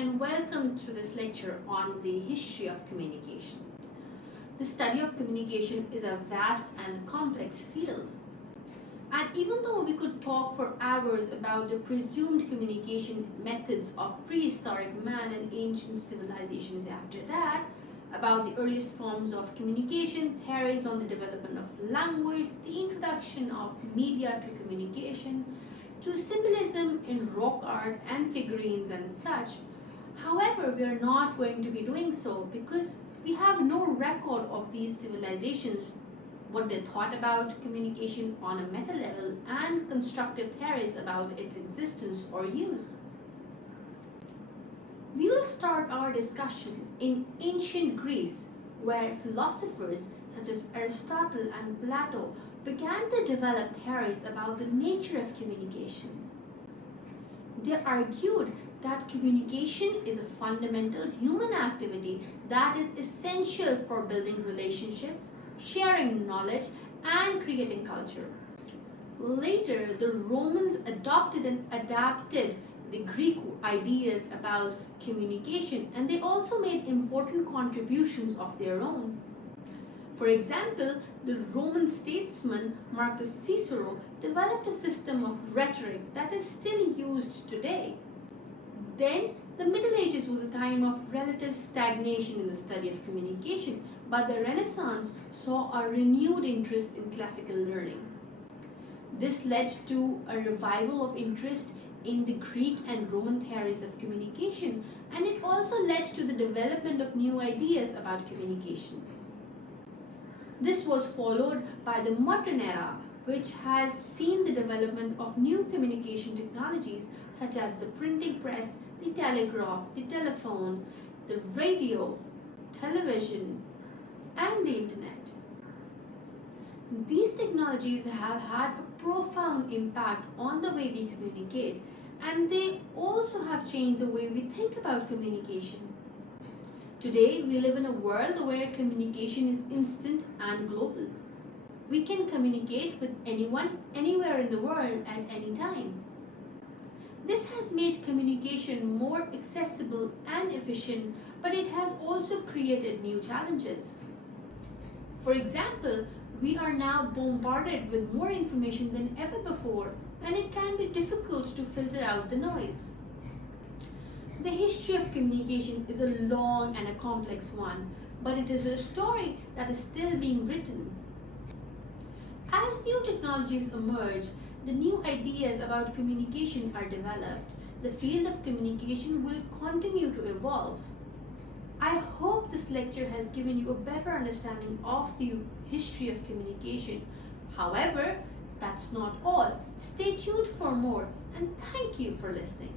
and welcome to this lecture on the history of communication. The study of communication is a vast and complex field. And even though we could talk for hours about the presumed communication methods of prehistoric man and ancient civilizations after that, about the earliest forms of communication, theories on the development of language, the introduction of media to communication, to symbolism in rock art and figurines and such. However, we are not going to be doing so because we have no record of these civilizations, what they thought about communication on a meta level, and constructive theories about its existence or use. We will start our discussion in ancient Greece, where philosophers such as Aristotle and Plato began to develop theories about the nature of communication. They argued that communication is a fundamental human activity that is essential for building relationships, sharing knowledge, and creating culture. Later, the Romans adopted and adapted the Greek ideas about communication, and they also made important contributions of their own. For example, the Roman statesman Marcus Cicero developed a system of rhetoric that is still used today. Then, the Middle Ages was a time of relative stagnation in the study of communication, but the Renaissance saw a renewed interest in classical learning. This led to a revival of interest in the Greek and Roman theories of communication, and it also led to the development of new ideas about communication. This was followed by the modern era, which has seen the development of new communication technologies such as the printing press, the telegraph, the telephone, the radio, television, and the internet. These technologies have had a profound impact on the way we communicate, and they also have changed the way we think about communication. Today, we live in a world where communication is instant and global. We can communicate with anyone, anywhere in the world at any time. This has made communication more accessible and efficient, but it has also created new challenges. For example, we are now bombarded with more information than ever before, and it can be difficult to filter out the noise. The history of communication is a long and a complex one, but it is a story that is still being written. As new technologies emerge, the new ideas about communication are developed. The field of communication will continue to evolve. I hope this lecture has given you a better understanding of the history of communication. However, that's not all. Stay tuned for more, and thank you for listening.